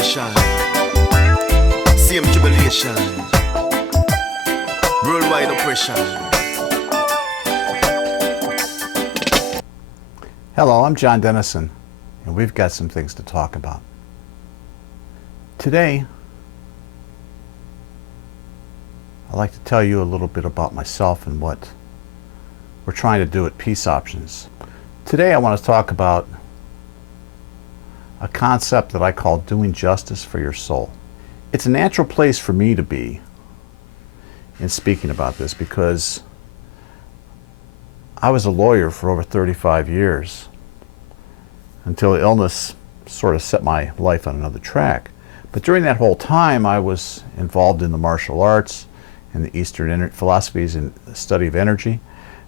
nation, same tribulation, worldwide oppression. Hello, I'm John Dennison, and we've got some things to talk about. Today, I'd like to tell you a little bit about myself and what we're trying to do at PeaceOptions. Today I want to talk about a concept that I call doing justice for your soul. It's a natural place for me to be in speaking about this because I was a lawyer for over 35 years until illness sort of set my life on another track. But during that whole time I was involved in the martial arts and the Eastern philosophies and the study of energy.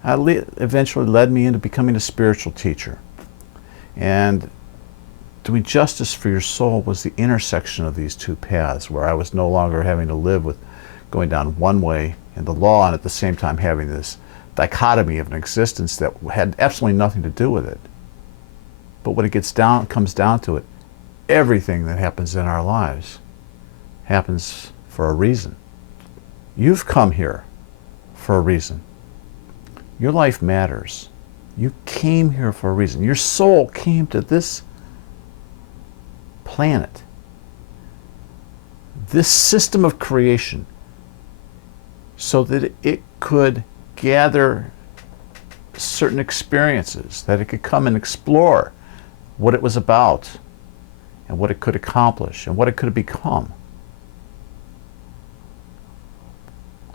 Eventually led me into becoming a spiritual teacher. And doing justice for your soul was the intersection of these two paths, where I was no longer having to live with going down one way in the law and at the same time having this dichotomy of an existence that had absolutely nothing to do with it. But when it comes down to it, everything that happens in our lives happens for a reason. You've come here for a reason. Your life matters. You came here for a reason. Your soul came to this planet, this system of creation, so that it could gather certain experiences, that it could come and explore what it was about and what it could accomplish and what it could become.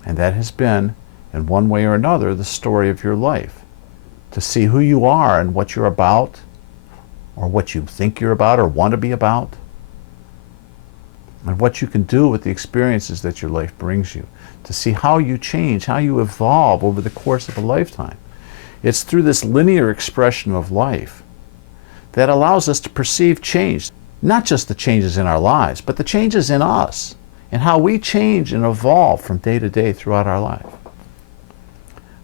And that has been, in one way or another, the story of your life. To see who you are and what you're about, or what you think you're about or want to be about, and what you can do with the experiences that your life brings you, to see how you change, how you evolve over the course of a lifetime. It's through this linear expression of life that allows us to perceive change, not just the changes in our lives, but the changes in us, and how we change and evolve from day to day throughout our life.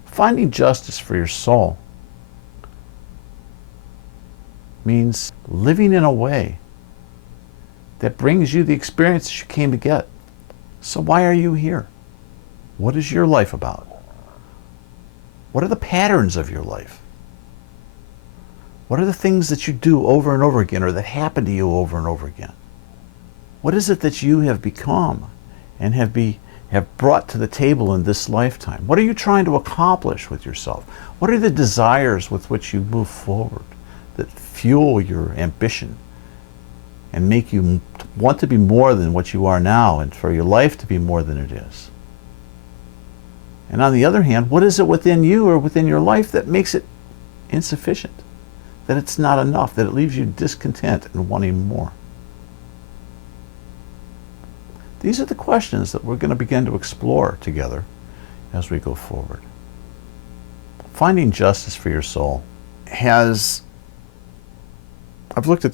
Finding justice for your soul means living in a way that brings you the experiences you came to get. So why are you here? What is your life about? What are the patterns of your life? What are the things that you do over and over again, or that happen to you over and over again? What is it that you have become and have brought to the table in this lifetime? What are you trying to accomplish with yourself? What are the desires with which you move forward that fuel your ambition and make you want to be more than what you are now, and for your life to be more than it is? And on the other hand, what is it within you or within your life that makes it insufficient, that it's not enough, that it leaves you discontent and wanting more? These are the questions that we're going to begin to explore together as we go forward. Finding justice for your soul I've looked at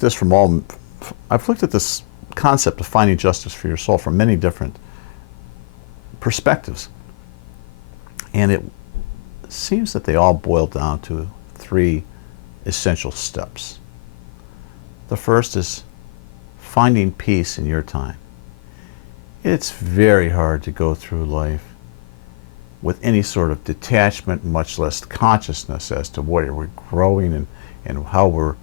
this concept of finding justice for your soul from many different perspectives. And it seems that they all boil down to three essential steps. The first is finding peace in your time. It's very hard to go through life with any sort of detachment, much less consciousness as to where we're growing and how we're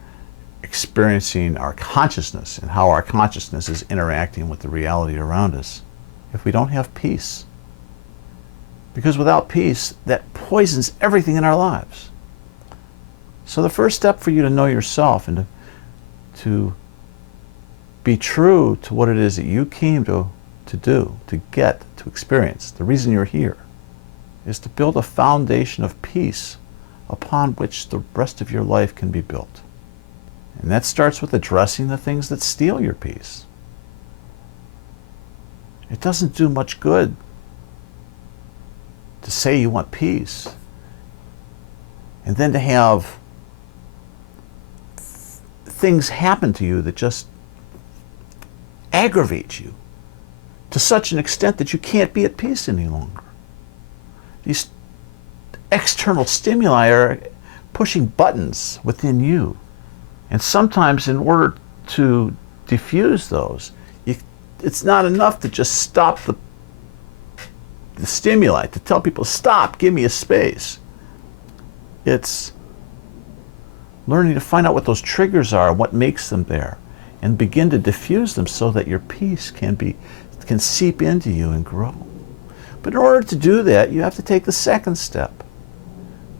experiencing our consciousness and how our consciousness is interacting with the reality around us if we don't have peace. Because without peace, that poisons everything in our lives. So the first step for you to know yourself and to be true to what it is that you came to do, to get, to experience, the reason you're here, is to build a foundation of peace upon which the rest of your life can be built. And that starts with addressing the things that steal your peace. It doesn't do much good to say you want peace and then to have things happen to you that just aggravate you to such an extent that you can't be at peace any longer. These external stimuli are pushing buttons within you. And sometimes in order to diffuse those, it's not enough to just stop the stimuli, to tell people, stop, give me a space. It's learning to find out what those triggers are, what makes them there, and begin to diffuse them so that your peace can seep into you and grow. But in order to do that, you have to take the second step,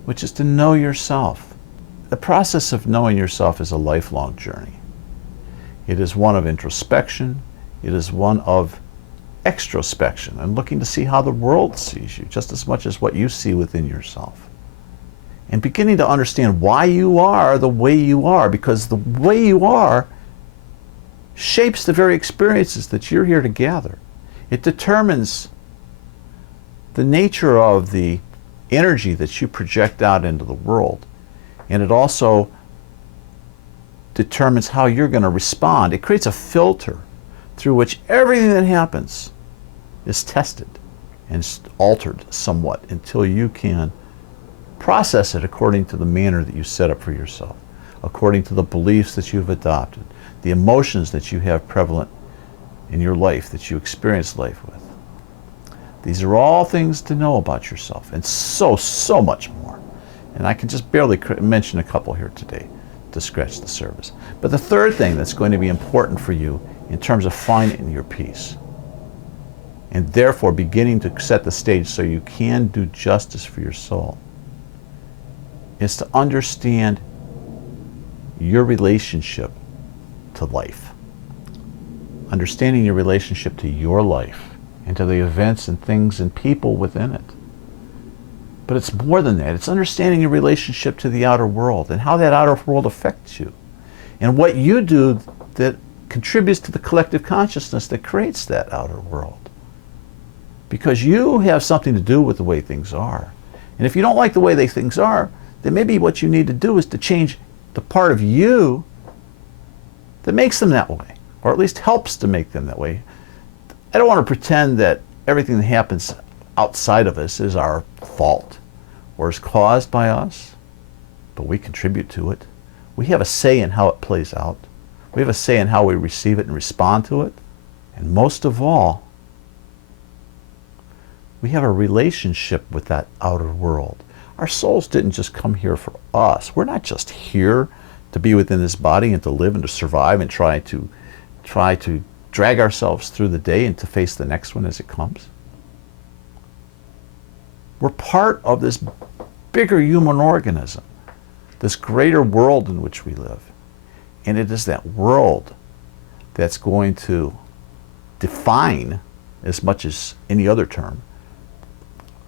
which is to know yourself. The process of knowing yourself is a lifelong journey. It is one of introspection. It is one of extrospection, and looking to see how the world sees you just as much as what you see within yourself. And beginning to understand why you are the way you are, because the way you are shapes the very experiences that you're here to gather. It determines the nature of the energy that you project out into the world. And it also determines how you're going to respond. It creates a filter through which everything that happens is tested and altered somewhat until you can process it according to the manner that you set up for yourself, according to the beliefs that you've adopted, the emotions that you have prevalent in your life, that you experience life with. These are all things to know about yourself, and so much more. And I can just barely mention a couple here today to scratch the surface. But the third thing that's going to be important for you in terms of finding your peace, and therefore beginning to set the stage so you can do justice for your soul, is to understand your relationship to life. Understanding your relationship to your life and to the events and things and people within it. But it's more than that. It's understanding your relationship to the outer world and how that outer world affects you, and what you do that contributes to the collective consciousness that creates that outer world. Because you have something to do with the way things are. And if you don't like the way things are, then maybe what you need to do is to change the part of you that makes them that way, or at least helps to make them that way. I don't want to pretend that everything that happens outside of us is our fault or is caused by us, but we contribute to it. We have a say in how it plays out. We have a say in how we receive it and respond to it. And most of all, we have a relationship with that outer world. Our souls didn't just come here for us. We're not just here to be within this body and to live and to survive and try to drag ourselves through the day and to face the next one as it comes. We're part of this bigger human organism, this greater world in which we live. And it is that world that's going to define, as much as any other term,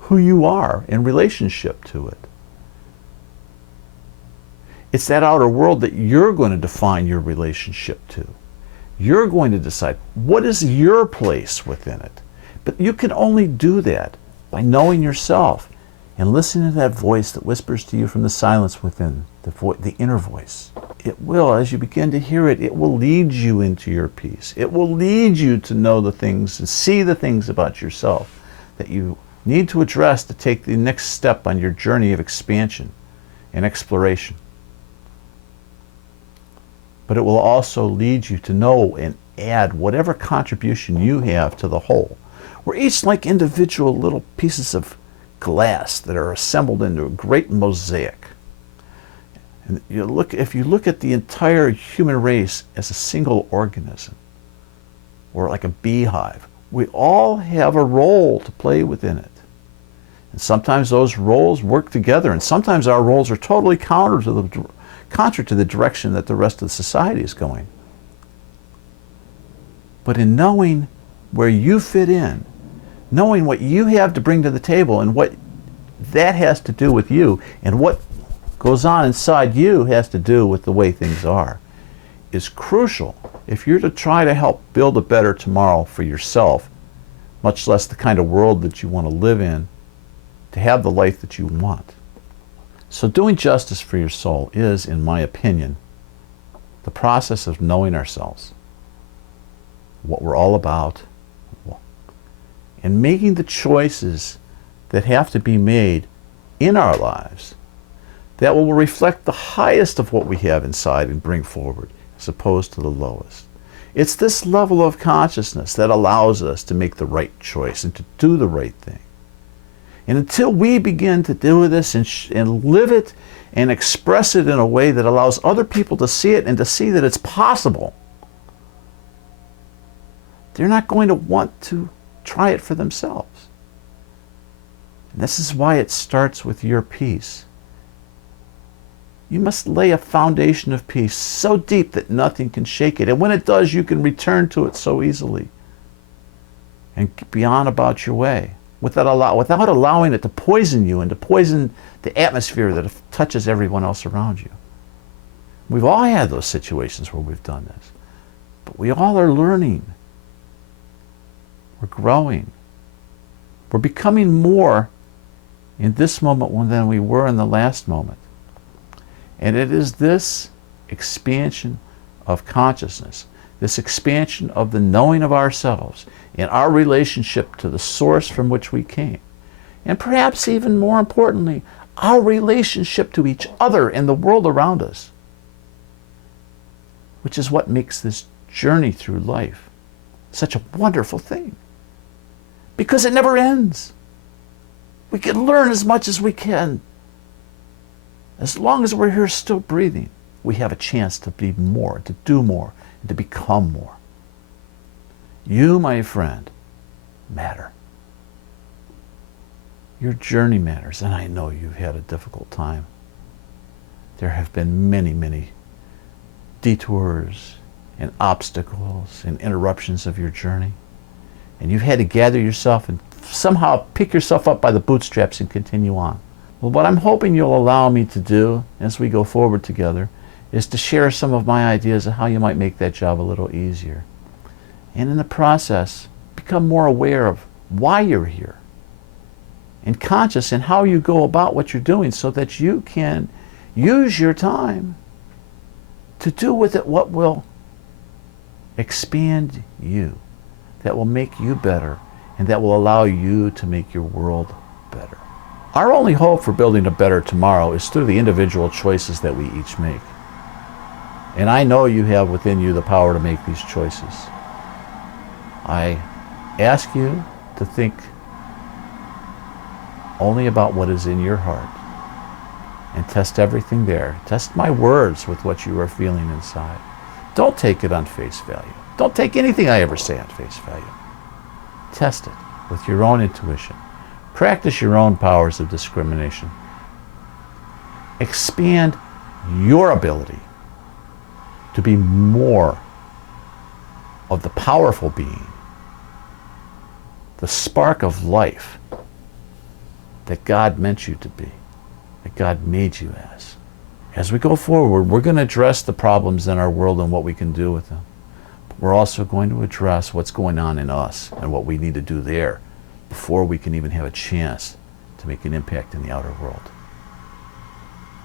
who you are in relationship to it. It's that outer world that you're going to define your relationship to. You're going to decide what is your place within it. But you can only do that by knowing yourself and listening to that voice that whispers to you from the silence within, the inner voice. It will, as you begin to hear it, it will lead you into your peace. It will lead you to know the things and see the things about yourself that you need to address to take the next step on your journey of expansion and exploration. But it will also lead you to know and add whatever contribution you have to the whole. We're each like individual little pieces of glass that are assembled into a great mosaic. And if you look at the entire human race as a single organism, or like a beehive, we all have a role to play within it. And sometimes those roles work together, and sometimes our roles are totally counter to the direction that the rest of the society is going. But in knowing where you fit in, knowing what you have to bring to the table and what that has to do with you, and what goes on inside you has to do with the way things are, is crucial if you're to try to help build a better tomorrow for yourself, much less the kind of world that you want to live in, to have the life that you want. So doing justice for your soul is, in my opinion, the process of knowing ourselves, what we're all about, and making the choices that have to be made in our lives that will reflect the highest of what we have inside and bring forward, as opposed to the lowest. It's this level of consciousness that allows us to make the right choice and to do the right thing. And until we begin to do this and live it and express it in a way that allows other people to see it and to see that it's possible, they're not going to want to try it for themselves. And this is why it starts with your peace. You must lay a foundation of peace so deep that nothing can shake it. And when it does, you can return to it so easily and be on about your way without allowing it to poison you and to poison the atmosphere that touches everyone else around you. We've all had those situations where we've done this. But we all are learning. We're growing. We're becoming more in this moment than we were in the last moment. And it is this expansion of consciousness, this expansion of the knowing of ourselves and our relationship to the source from which we came. And perhaps even more importantly, our relationship to each other and the world around us, which is what makes this journey through life such a wonderful thing. Because it never ends. We can learn as much as we can. As long as we're here still breathing, we have a chance to be more, to do more, and to become more. You, my friend, matter. Your journey matters, and I know you've had a difficult time. There have been many, many detours and obstacles and interruptions of your journey. And you've had to gather yourself and somehow pick yourself up by the bootstraps and continue on. Well, what I'm hoping you'll allow me to do as we go forward together is to share some of my ideas of how you might make that job a little easier. And in the process, become more aware of why you're here and conscious in how you go about what you're doing so that you can use your time to do with it what will expand you, that will make you better, and that will allow you to make your world better. Our only hope for building a better tomorrow is through the individual choices that we each make. And I know you have within you the power to make these choices. I ask you to think only about what is in your heart and test everything there. Test my words with what you are feeling inside. Don't take it on face value. Don't take anything I ever say on face value. Test it with your own intuition. Practice your own powers of discrimination. Expand your ability to be more of the powerful being, the spark of life that God meant you to be, that God made you as. As we go forward, we're going to address the problems in our world and what we can do with them. But we're also going to address what's going on in us and what we need to do there before we can even have a chance to make an impact in the outer world.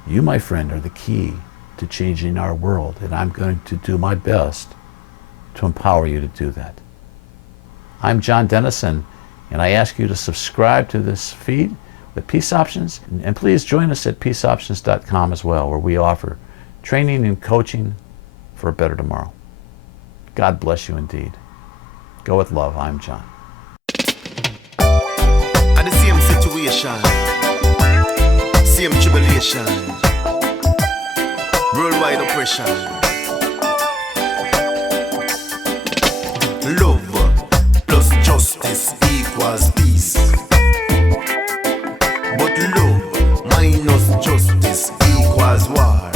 You, my friend, are the key to changing our world, and I'm going to do my best to empower you to do that. I'm John Dennison, and I ask you to subscribe to this feed with Peace Options, and please join us at PeaceOptions.com as well, where we offer training and coaching for a better tomorrow. God bless you indeed. Go with love. I'm John. At the same situation, same tribulation, worldwide oppression. Love plus justice equals peace. But love minus justice equals war.